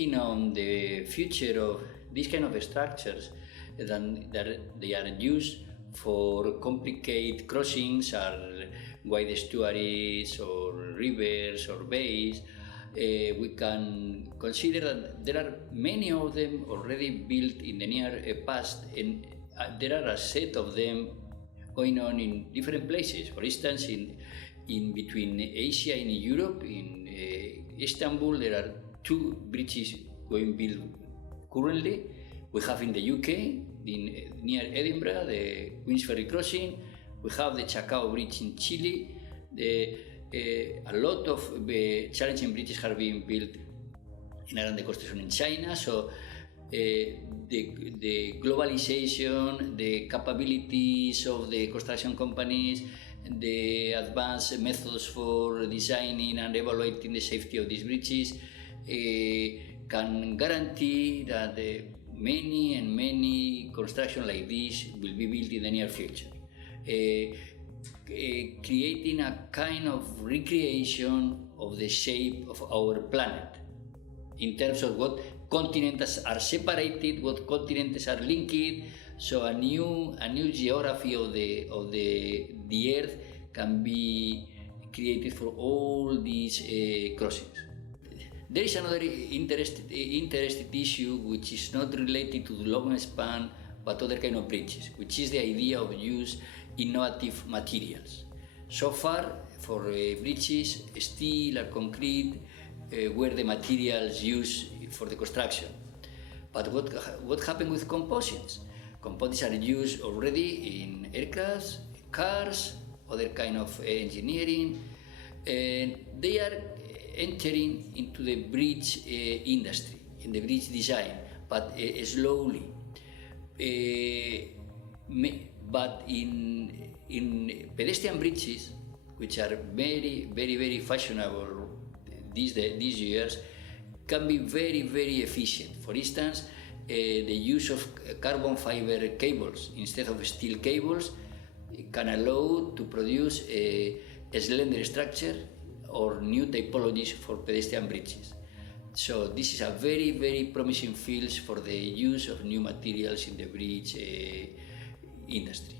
thinking on the future of these kind of structures that they are used for complicated crossings or wide estuaries or rivers or bays. We can consider that there are many of them already built in the near past, and there are a set of them going on in different places. For instance, in between Asia and Europe, in Istanbul, there are 2 bridges going built currently. We have in the UK, near Edinburgh, the Queensferry crossing. We have the Chacao Bridge in Chile. A lot of challenging bridges have been built in Grande Construction in China. So the globalization, the capabilities of the construction companies, the advanced methods for designing and evaluating the safety of these bridges can guarantee that many construction like this will be built in the near future, creating a kind of recreation of the shape of our planet in terms of what continents are separated, what continents are linked. So a new geography of the Earth can be created for all these crossings. There is another interesting issue which is not related to the long span but other kind of bridges, which is the idea of use innovative materials. So far, for bridges, steel or concrete were the materials used for the construction. But what happened with composites? Composites are used already in aircrafts, cars, other kind of engineering, and they are entering into the bridge industry, in the bridge design, but slowly. But in pedestrian bridges, which are very fashionable these years, can be very efficient. For instance, the use of carbon fiber cables instead of steel cables can allow to produce a slender structure or new typologies for pedestrian bridges. So this is a very promising field for the use of new materials in the bridge industry.